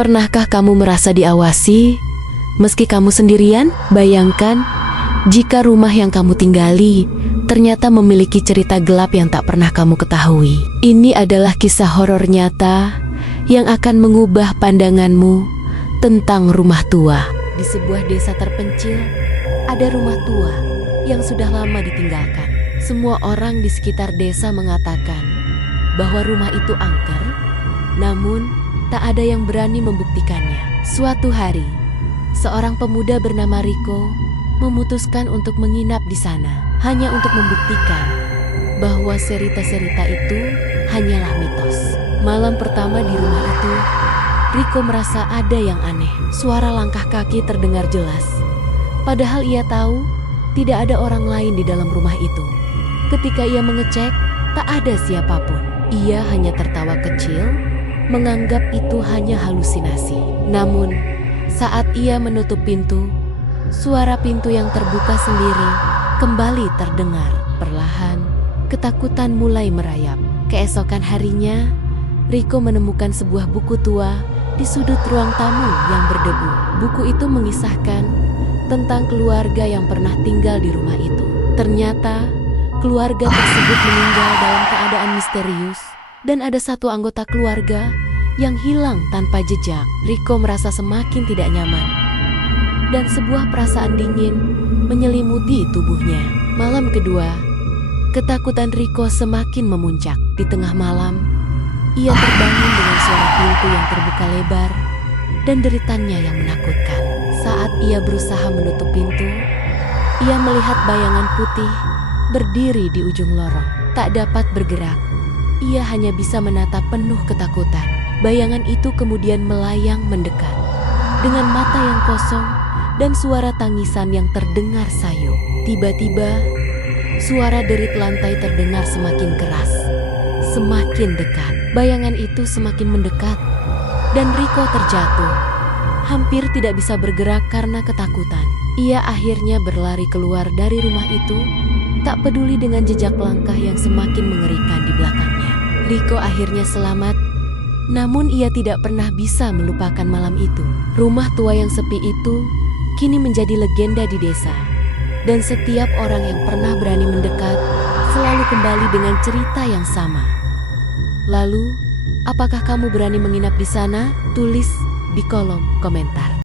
Pernahkah kamu merasa diawasi meski kamu sendirian? Bayangkan jika rumah yang kamu tinggali ternyata memiliki cerita gelap yang tak pernah kamu ketahui. Ini adalah kisah horor nyata yang akan mengubah pandanganmu tentang rumah tua. Di sebuah desa terpencil, ada rumah tua yang sudah lama ditinggalkan. Semua orang di sekitar desa mengatakan bahwa rumah itu angker, namun tak ada yang berani membuktikannya. Suatu hari, seorang pemuda bernama Riko memutuskan untuk menginap di sana, hanya untuk membuktikan bahwa cerita-cerita itu hanyalah mitos. Malam pertama di rumah itu, Riko merasa ada yang aneh. Suara langkah kaki terdengar jelas, padahal ia tahu tidak ada orang lain di dalam rumah itu. Ketika ia mengecek, tak ada siapapun. Ia hanya tertawa kecil, menganggap itu hanya halusinasi. Namun, saat ia menutup pintu, suara pintu yang terbuka sendiri kembali terdengar. Perlahan, ketakutan mulai merayap. Keesokan harinya, Riko menemukan sebuah buku tua di sudut ruang tamu yang berdebu. Buku itu mengisahkan tentang keluarga yang pernah tinggal di rumah itu. Ternyata, keluarga tersebut meninggal dalam keadaan misterius, dan ada satu anggota keluarga yang hilang tanpa jejak. Riko merasa semakin tidak nyaman, dan sebuah perasaan dingin menyelimuti tubuhnya. Malam kedua, ketakutan Riko semakin memuncak. Di tengah malam, ia terbangun dengan suara pintu yang terbuka lebar dan deritannya yang menakutkan. Saat ia berusaha menutup pintu, ia melihat bayangan putih berdiri di ujung lorong. Tak dapat bergerak, ia hanya bisa menatap penuh ketakutan. Bayangan itu kemudian melayang mendekat dengan mata yang kosong dan suara tangisan yang terdengar sayu. Tiba-tiba, suara derit lantai terdengar semakin keras, semakin dekat. Bayangan itu semakin mendekat, dan Riko terjatuh, hampir tidak bisa bergerak karena ketakutan. Ia akhirnya berlari keluar dari rumah itu, tak peduli dengan jejak langkah yang semakin mengerikan di belakangnya. Riko akhirnya selamat, namun ia tidak pernah bisa melupakan malam itu. Rumah tua yang sepi itu kini menjadi legenda di desa, dan setiap orang yang pernah berani mendekat selalu kembali dengan cerita yang sama. Lalu, apakah kamu berani menginap di sana? Tulis di kolom komentar.